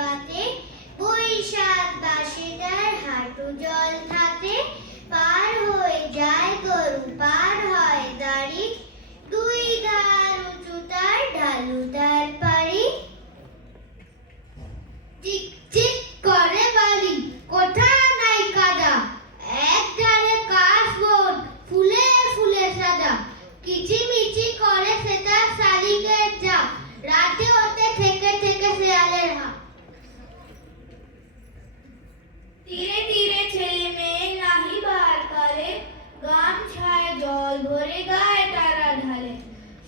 বাতে, বৈশাখ বাসে তার হাঁটু জল থাকে, পার হয়ে যায় গরু পার হয় দাড়ি, দুই ধার উঁচু তার ঢালু তার পারি। চিক চিক করে বালি, কোথা নাই কাদা, এক ধারে কাশবন ফুলে ফুলে সাদা, কিচিমিচি করে সে তার শালিকের ঝাঁক, রাতে হতে থেকে থেকে শেয়ালের হাঁক। তীরে তীরে ছেলে মেয়ে নাহি বার করে, গামছায় জল ভরে গায়ে তারা ঢালে,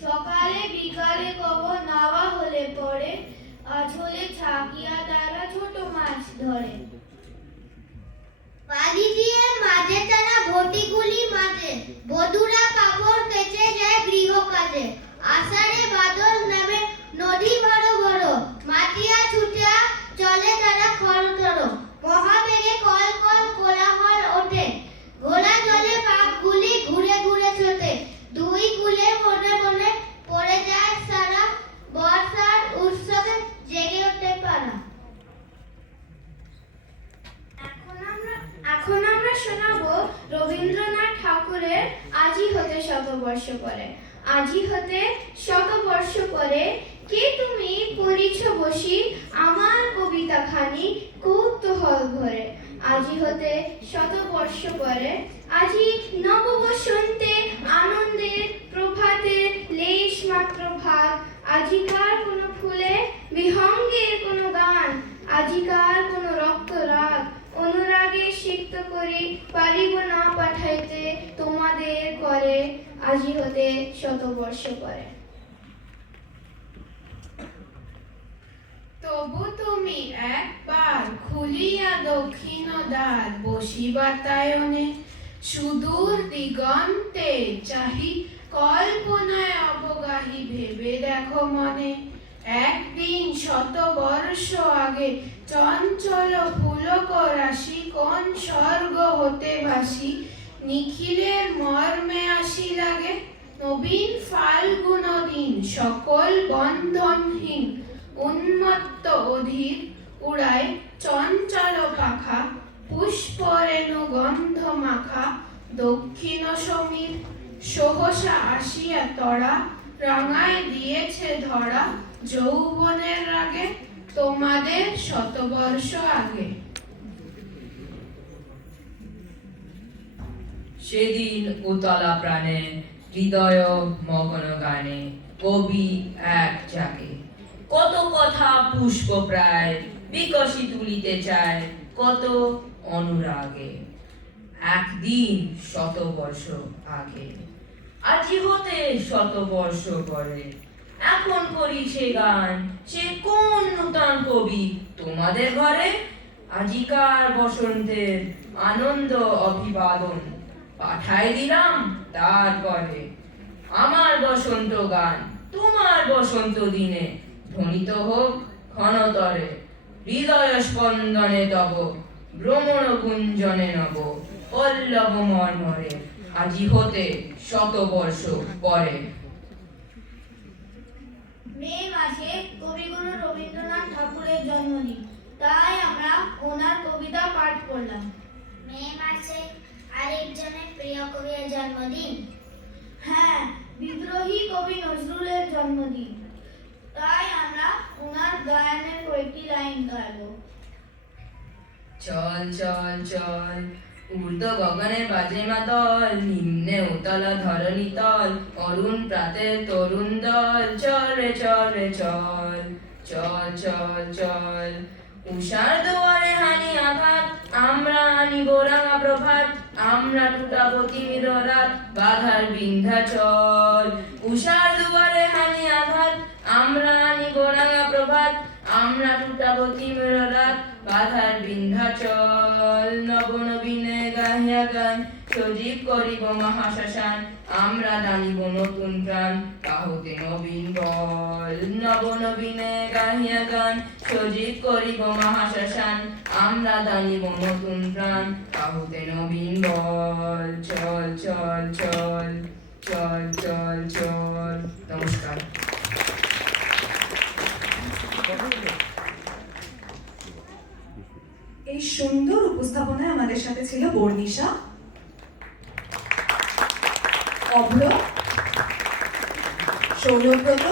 সকালে বিকালে কখন নাওয়া হলে পড়ে, আঁচলে ছাকিয়া তারা ছোট মাছ ধরে। বালি দিয়ে মাঝে তারা ভটিগুলি মাঝে, বধুরা কাপড় কেচে যায় গৃহ কাজে, আষাঢ়ে বাদল নামে নদী বড় বড়, মাটিয়া ছুটিয়া চলে তারা খরতর, মহাবেগে কল কল কোলাহল ওঠে, ঘোলা জলে পাকগুলি ঘুরে ঘুরে ছোটে, দুই কূলে মনে মনে পড়ে যায় সারা, বর্ষার উৎসবে জেগে ওঠে পারা। এখন আমরা শোনাবো রবীন্দ্রনাথ ঠাকুরের আজি হতে শতবর্ষ পরে। আজি হতে শতবর্ষ পরে কে তুমি পড়িছ বসি, আমার কবিতা খানি কৌতূহল ভরে। আজি হতে শতবর্ষ পরে, আজি নব বসন্তে আনন্দের প্রভাতের লেশ মাত্র ভাগ, আজিকার কোনো ফুলে বিহঙ্গের কোনো গান, আজিকার কোনো রক্ত রাগ, অনুরাগে সিক্ত করি পারিব না পাঠাইতে তোমাদের করে, আজি হতে শতবর্ষ পরে। তবু তুমি একবার খুলিয়া দক্ষিণ দ্বার, বসি বাতায়নে সুদূর দিগন্তে চাহি, কল্পনায় অবগাহী ভেবে দেখো মনে, একদিন শতবর্ষ আগে চঞ্চল পুলক রাশি, কোন স্বর্গ হতে ভাসি নিখিলের মর্মে আসি লাগে, নবীন ফাল্গুন দিন সকল বন্ধনহীন, উন্মত্ত অধীর উড়ায় চঞ্চল পাখা, পুষ্প রেণু গন্ধ মাখা, দক্ষিণ সমীর সহসা আসিয়া তড়া, রাঙায় দিয়েছে ধরা যৌবনের রাগে, তোমাদের শতবর্ষ আগে। সেদিন উতলা প্রাণে হৃদয় মগন গানে, কবি এক জাগে, কত কথা পুষ্প প্রায় বিকশি তুলিতে চায়, কত অনুরাগে। একদিন শতবর্ষ আগে, আজি হতে শতবর্ষ পরে, এখন করি সে গান, সে কোন নূতন কবি তোমাদের ঘরে, আজিকার বসন্তের আনন্দ অভিবাদন, পাঠাই দিলাম তারপরে, আমার বসন্ত গান তোমার বসন্ত দিনে, ধ্বনিত হোক ক্ষণতরে, হৃদয় স্পন্দনে তব ভ্রমণ গুঞ্জনে নব, পল্লব মর্মরে, আজি হতে শতবর্ষ পরে। মে মাসে কবিগুরু রবীন্দ্রনাথ ঠাকুরের জন্মদিন, তাই আমরা ওনার কবিতা পাঠ করলাম। মে মাসে আরেকজনের প্রিয় কবির জন্মদিন, হ্যাঁ, বিদ্রোহী কবি নজরুলের জন্মদিন, তাই আমরা ওনার গায়নের কয়েকটি লাইন গাইব। চল চল চল ঊর্ধ্ব গগনে বাজে মাদল, নিম্নে উতলা ধরণী তল, অরুণ প্রাতে তরুণ দল, চল রে চল রে চল, চল চল চল। উষার দুয়ারে হানি আঘাত, আমরা আনিব রাঙা প্রভাত, আমরা টুটাবো তিমির রাত, বাধার বিন্ধ্যাচল। উষার দুয়ারে হানি আঘাত, আমরা আনিব রাঙা প্রভাত, আমরা টুটাবো তিমির রাত, বাধার বিন্ধ্যাচল। নব নবীনে গাহিয়া গান, সজীব করিব মহাশ্মশান, আমরা দানিব নতুন প্রাণ, তাহতে নবীন বল। নব নবীনে গাহিয়া গান, সজীব করিব মহাশ্মশান, আমরা দানিব নতুন প্রাণ, তাহতে নবীন বল। চল চল চল, চল চল চল। নমস্কার। সুন্দর উপস্থাপনায় আমাদের সাথে ছিল বর্ণিশা, অভ্র, সৌরব্রত,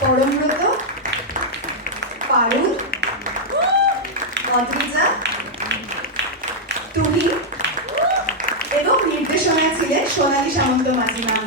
পরমব্রত, পারুল, অদ্রিজা, তুহিন এবং নির্দেশনায় ছিলেন সোনালী সামন্ত মাঝি ম্যাম।